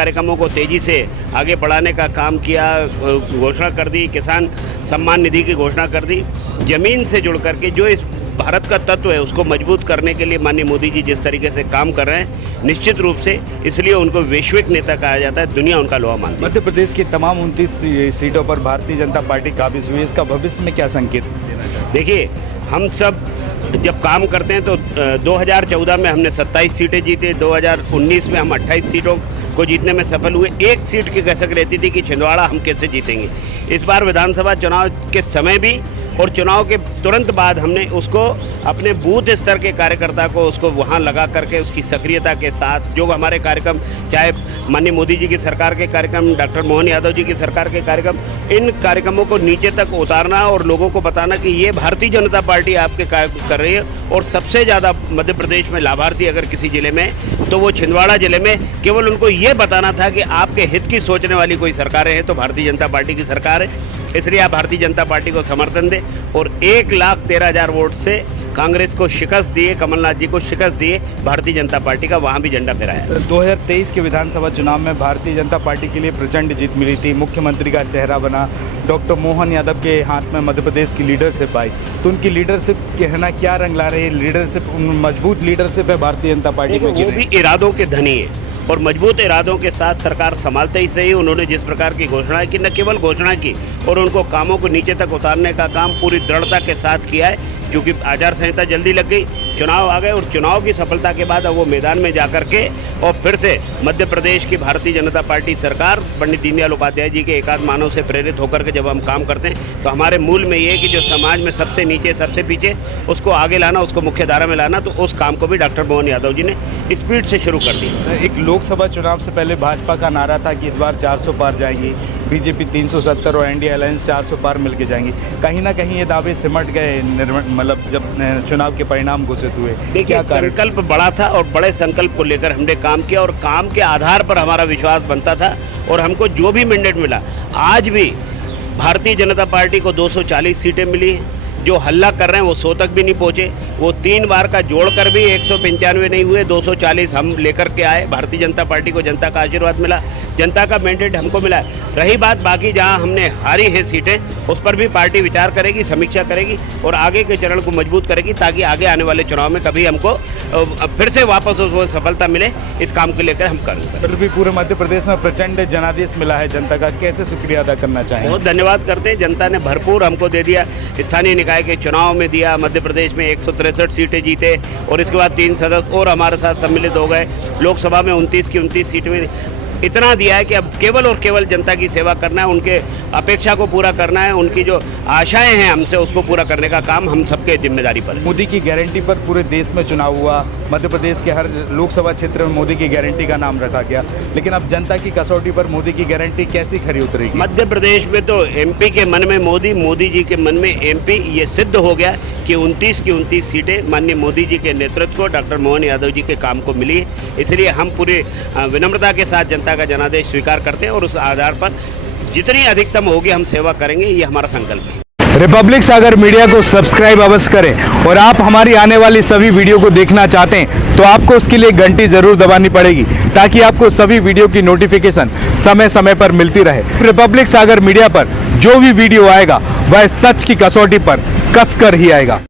कार्यक्रमों को तेज़ी से आगे बढ़ाने का काम किया, घोषणा कर दी, किसान सम्मान निधि की घोषणा कर दी। ज़मीन से जुड़ करके जो इस भारत का तत्व है उसको मजबूत करने के लिए माननीय मोदी जी जिस तरीके से काम कर रहे हैं, निश्चित रूप से इसलिए उनको वैश्विक नेता कहा जाता है, दुनिया उनका लोहा मानती है। मध्य प्रदेश की तमाम 29 सीटों पर भारतीय जनता पार्टी काबिज हुई है, इसका भविष्य में क्या संकेत देना चाहते हैं? देखिए, हम सब जब काम करते हैं तो 2014 में हमने 27 सीटें जीते, 2019 में हम 28 सीटों को जीतने में सफल हुए। एक सीट की कसक रहती थी कि छिंदवाड़ा हम कैसे जीतेंगे। इस बार विधानसभा चुनाव के समय भी और चुनाव के तुरंत बाद हमने उसको अपने बूथ स्तर के कार्यकर्ता को उसको वहाँ लगा करके उसकी सक्रियता के साथ जो हमारे कार्यक्रम, चाहे माननीय मोदी जी की सरकार के कार्यक्रम, डॉक्टर मोहन यादव जी की सरकार के कार्यक्रम, इन कार्यक्रमों को नीचे तक उतारना और लोगों को बताना कि ये भारतीय जनता पार्टी आपके कार्य कर रही है। और सबसे ज़्यादा मध्य प्रदेश में लाभार्थी अगर किसी ज़िले में तो वो छिंदवाड़ा ज़िले में, केवल उनको ये बताना था कि आपके हित की सोचने वाली कोई सरकारें हैं तो भारतीय जनता पार्टी की सरकार है, इसलिए आप भारतीय जनता पार्टी को समर्थन दें। और 1,13,000 वोट से कांग्रेस को शिकस्त दिए, कमलनाथ जी को शिकस्त दिए, भारतीय जनता पार्टी का वहाँ भी झंडा फहराया। 2023 के विधानसभा चुनाव में भारतीय जनता पार्टी के लिए प्रचंड जीत मिली थी, मुख्यमंत्री का चेहरा बना, डॉक्टर मोहन यादव के हाथ में मध्य प्रदेश की लीडरशिप आई, तो उनकी लीडरशिप कहना क्या रंग ला रही है? लीडरशिप, मजबूत लीडरशिप है भारतीय जनता पार्टी में। वो भी इरादों के धनी है और मजबूत इरादों के साथ सरकार संभालते ही सही उन्होंने जिस प्रकार की घोषणा की, न केवल घोषणा की और उनको कामों को नीचे तक उतारने का काम पूरी दृढ़ता के साथ किया है। क्योंकि आचार संहिता जल्दी लग गई, चुनाव आ गए और चुनाव की सफलता के बाद अब वो मैदान में जाकर के और फिर से मध्य प्रदेश की भारतीय जनता पार्टी सरकार पंडित दीनदयाल उपाध्याय जी के एकात्म मानव से प्रेरित होकर के जब हम काम करते हैं तो हमारे मूल में ये है कि जो समाज में सबसे नीचे, सबसे पीछे, उसको आगे लाना, उसको मुख्य धारा में लाना। तो उस काम को भी डॉक्टर मोहन यादव जी ने स्पीड से शुरू कर दिया। एक लोकसभा चुनाव से पहले भाजपा का नारा था कि इस बार 400 पार जाएंगी, बीजेपी 370 और एनडीए अलायंस 400 पार मिलके जाएंगी। कहीं ना कहीं ये दावे सिमट गए, मतलब जब चुनाव के परिणाम घोषित हुए। देखिए, संकल्प बड़ा था और बड़े संकल्प को लेकर हमने काम किया और काम के आधार पर हमारा विश्वास बनता था और हमको जो भी मैंडेट मिला, आज भी भारतीय जनता पार्टी को 240 सीटें मिली हैं। जो हल्ला कर रहे हैं वो 100 तक भी नहीं पहुँचे, वो 3 बार का जोड़कर भी 195 नहीं हुए, 240 हम लेकर के आए। भारतीय जनता पार्टी को जनता का आशीर्वाद मिला, जनता का मैंडेट हमको मिला। रही बात बाकी जहां हमने हारी है सीटें, उस पर भी पार्टी विचार करेगी, समीक्षा करेगी और आगे के चरण को मजबूत करेगी ताकि आगे आने वाले चुनाव में कभी हमको फिर से वापस उसको सफलता मिले। इस काम को लेकर हम करेंगे। भी पूरे मध्य प्रदेश में प्रचंड जनादेश मिला है जनता का, कैसे शुक्रिया अदा करना चाहेंगे? बहुत धन्यवाद करते हैं, जनता ने भरपूर हमको दे दिया, स्थानीय निकाय के चुनाव में दिया। मध्य प्रदेश में 163 सीटें जीते और इसके बाद 3 सदस्य और हमारे साथ सम्मिलित हो गए। लोकसभा में 29 की 29 सीट में इतना दिया है कि अब केवल और केवल जनता की सेवा करना है, उनके अपेक्षा को पूरा करना है, उनकी जो आशाएं हैं हमसे उसको पूरा करने का काम हम सबके जिम्मेदारी पर है। मोदी की गारंटी पर पूरे देश में चुनाव हुआ, मध्य प्रदेश के हर लोकसभा क्षेत्र में मोदी की गारंटी का नाम रखा गया, लेकिन अब जनता की कसौटी पर मोदी की गारंटी कैसी खरी उतरेगी? मध्य प्रदेश में तो एमपी के मन में मोदी, मोदी जी के मन में एमपी, ये सिद्ध हो गया कि 29 की 29 सीटें माननीय मोदी जी के नेतृत्व को, डॉक्टर मोहन यादव जी के काम को मिली है। इसलिए हम पूरी विनम्रता के साथ जनता का जनादेश स्वीकार करते हैं और उस आधार पर जितनी अधिकतम होगी हम सेवा करेंगे, ये हमारा संकल्प है। रिपब्लिक सागर मीडिया को सब्सक्राइब अवश्य करें और आप हमारी आने वाली सभी वीडियो को देखना चाहते हैं तो आपको उसके लिए घंटी जरूर दबानी पड़ेगी ताकि आपको सभी वीडियो की नोटिफिकेशन समय समय पर मिलती रहे। रिपब्लिक सागर मीडिया पर जो भी वीडियो आएगा वह सच की कसौटी पर कसकर ही आएगा।